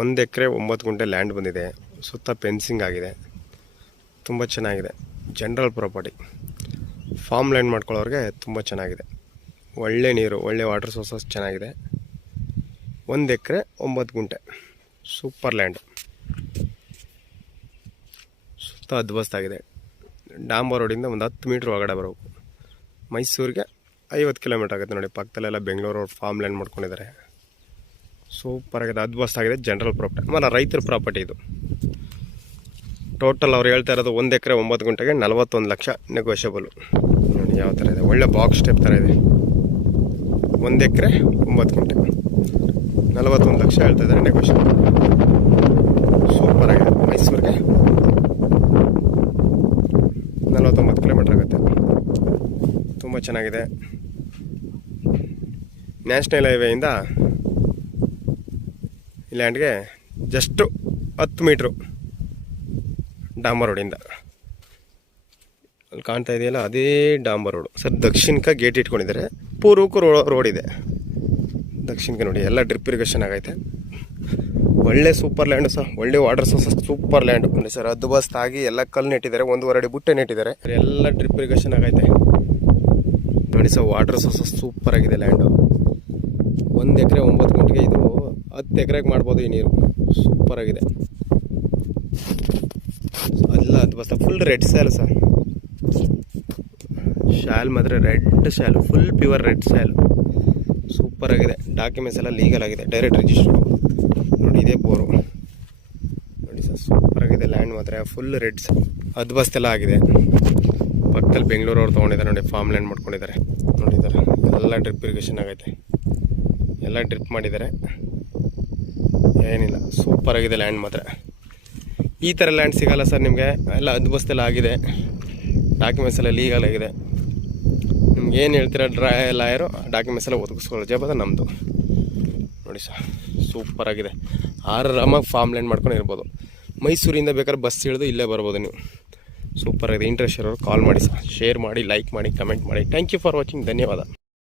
1 ಎಕರೆ 9 ಗುಂಟೆ ಲ್ಯಾಂಡ್ ಬಂದಿದೆ. ಸುತ್ತ ಫೆನ್ಸಿಂಗ್ ಆಗಿದೆ. ತುಂಬ ಚೆನ್ನಾಗಿದೆ. General property. ಫಾರ್ಮ್ ಲ್ಯಾಂಡ್ ಮಾಡ್ಕೊಳ್ಳೋರಿಗೆ ತುಂಬ ಚೆನ್ನಾಗಿದೆ. ಒಳ್ಳೆ ನೀರು, ಒಳ್ಳೆ ವಾಟರ್ ಸೋರ್ಸಸ್ ಚೆನ್ನಾಗಿದೆ. 1 ಎಕರೆ 9 ಗುಂಟೆ ಸೂಪರ್ ಲ್ಯಾಂಡ್. ಸುತ್ತ ಅದ್ಭುತವಾಗಿದೆ. ಡಾಂಬರ್ ರೋಡಿಂದ ಒಂದು 10 ಮೀಟ್ರ್ ಒಳಗಡೆ ಬರಬೇಕು. ಮೈಸೂರಿಗೆ 50 ಕಿಲೋಮೀಟ್ರ್ ಆಗುತ್ತೆ ನೋಡಿ. ಪಕ್ಕದಲ್ಲೆಲ್ಲ ಬೆಂಗಳೂರು ಫಾರ್ಮ್ ಲ್ಯಾಂಡ್ ಮಾಡ್ಕೊಂಡಿದ್ದಾರೆ. ಸೂಪರ್ ಆಗಿದೆ, ಅದ್ಭುತವಾಗಿದೆ. ಜನರಲ್ ಪ್ರಾಪರ್ಟಿ ಆಮೇಲೆ ರೈತರ ಪ್ರಾಪರ್ಟಿ ಇದು. ಟೋಟಲ್ ಅವ್ರು ಹೇಳ್ತಾ ಇರೋದು 1 ಎಕರೆ 9 ಗುಂಟೆಗೆ 41 ಲಕ್ಷ ನೆಗೋಷಿಯಬಲ್. ನೋಡಿ ಯಾವ ಥರ ಇದೆ, ಒಳ್ಳೆ ಬಾಕ್ಸ್ ಸ್ಟೆಪ್ ಥರ ಇದೆ. 1 ಎಕರೆ 9 ಗುಂಟೆ 41 ಲಕ್ಷ ಹೇಳ್ತಾ ಇದ್ದಾರೆ ನೆಗೋಷಿಯಬಲ್. ಸೂಪರ್ ಆಗಿದೆ. ಮೈಸೂರಿಗೆ 49 ಕಿಲೋಮೀಟ್ರ್ ಆಗುತ್ತೆ. ತುಂಬ ಚೆನ್ನಾಗಿದೆ. ನ್ಯಾಷನಲ್ ಹೈವೇಯಿಂದ ಈ ಲ್ಯಾಂಡ್ಗೆ ಜಸ್ಟು 10 ಮೀಟ್ರು ಡಾಂಬರ್ ರೋಡಿಂದ. ಅಲ್ಲಿ ಕಾಣ್ತಾ ಇದೆಯಲ್ಲ, ಅದೇ ಡಾಂಬರ್ ರೋಡು. ಸರ್ ದಕ್ಷಿಣಕ್ಕೆ ಗೇಟ್ ಇಟ್ಕೊಂಡಿದ್ದಾರೆ, ಪೂರ್ವಕ್ಕೂ ರೋಡ್ ಇದೆ. ದಕ್ಷಿಣಕ್ಕೆ ನೋಡಿ ಎಲ್ಲ ಡ್ರಿಪ್ ಇರಿಗೇಷನ್ ಆಗೈತೆ. ಒಳ್ಳೆ ಸೂಪರ್ ಲ್ಯಾಂಡು ಸರ್, ಒಳ್ಳೆ ವಾಟರ್ ಸೋರ್ಸಸ್, ಸೂಪರ್ ಲ್ಯಾಂಡು ನೋಡಿ ಸರ್. ಅದ್ಭುತವಾಗಿ ಎಲ್ಲ ಕಲ್ಲು ನೆಟ್ಟಿದ್ದಾರೆ, 1.5 ಅಡಿ ಬುಟ್ಟೆ ನೆಟ್ಟಿದ್ದಾರೆ. ಎಲ್ಲ ಡ್ರಿಪ್ ಇರಿಗೇಷನ್ ಆಗೈತೆ ನೋಡಿ ಸರ್. ವಾಟರ್ ಸೋರ್ಸಸ್ ಸೂಪರ್ ಆಗಿದೆ ಲ್ಯಾಂಡು. 1 ಎಕರೆ 9 ಗುಂಟೆಗೆ ಇದು 10 ಎಕರೆಗೆ ಮಾಡ್ಬೋದು ಈ ನೀರು. ಸೂಪರ್ ಆಗಿದೆ. ಎಲ್ಲ ಅದ್ಭುತ. Full red soil sir. Soil ಮಾತ್ರ red soil, full pure red soil. Super ಆಗಿದೆ. ಡಾಕ್ಯುಮೆಂಟ್ಸ್ ಎಲ್ಲ ಲೀಗಲ್ ಆಗಿದೆ, ಡೈರೆಕ್ಟ್ ರಿಜಿಸ್ಟರ್ ನೋಡಿ. ಇದೇ ಬೋರು ನೋಡಿ ಸರ್. ಸೂಪರ್ ಆಗಿದೆ ಲ್ಯಾಂಡ್ ಮಾತ್ರ, ಫುಲ್ ರೆಡ್ ಅದ್ಭುತ ಆಗಿದೆ. ಪಕ್ಕದಲ್ಲಿ ಬೆಂಗಳೂರು ಅವ್ರು ತೊಗೊಂಡಿದ್ದಾರೆ ನೋಡಿ, ಫಾರ್ಮ್ ಲ್ಯಾಂಡ್ ಮಾಡ್ಕೊಂಡಿದ್ದಾರೆ ನೋಡಿದ್ದಾರೆ. ಎಲ್ಲ ಡ್ರಿಪ್ ಇರಿಗೇಷನ್ ಆಗೈತೆ, ಎಲ್ಲ ಡ್ರಿಪ್ ಮಾಡಿದ್ದಾರೆ. ಏನಿಲ್ಲ, ಸೂಪರ್ ಆಗಿದೆ ಲ್ಯಾಂಡ್ ಮಾತ್ರ. ಈ ಥರ ಲ್ಯಾಂಡ್ ಸಿಗೋಲ್ಲ ಸರ್ ನಿಮಗೆ. ಎಲ್ಲ ಅದ್ಭುತ ಆಗಿದೆ, ಡಾಕ್ಯುಮೆಂಟ್ಸ್ ಎಲ್ಲ ಲೀಗಲ್ ಆಗಿದೆ. ನಿಮ್ಗೆ ಏನು ಹೇಳ್ತೀರ ಲಾಯರು, ಡಾಕ್ಯುಮೆಂಟ್ಸ್ ಎಲ್ಲ ಒದಗಿಸ್ಕೊಳ್ಳೋ ಜವಾಬ್ದಾರಿ ನಮ್ಮದು ನೋಡಿ ಸರ್. ಸೂಪರ್ ಆಗಿದೆ. ಆರಾಮಾಗಿ ಫಾರ್ಮ್ ಲ್ಯಾಂಡ್ ಮಾಡ್ಕೊಂಡು ಇರ್ಬೋದು. ಮೈಸೂರಿಂದ ಬೇಕಾದ್ರೆ ಬಸ್ ಹಿಡಿದು ಇಲ್ಲೇ ಬರ್ಬೋದು ನೀವು. ಸೂಪರ್ ಆಗಿದೆ. ಇಂಟ್ರೆಸ್ಟ್ ಇರೋರು ಕಾಲ್ ಮಾಡಿ ಸರ್, ಶೇರ್ ಮಾಡಿ, ಲೈಕ್ ಮಾಡಿ, ಕಮೆಂಟ್ ಮಾಡಿ. Thank you for watching. ಧನ್ಯವಾದ.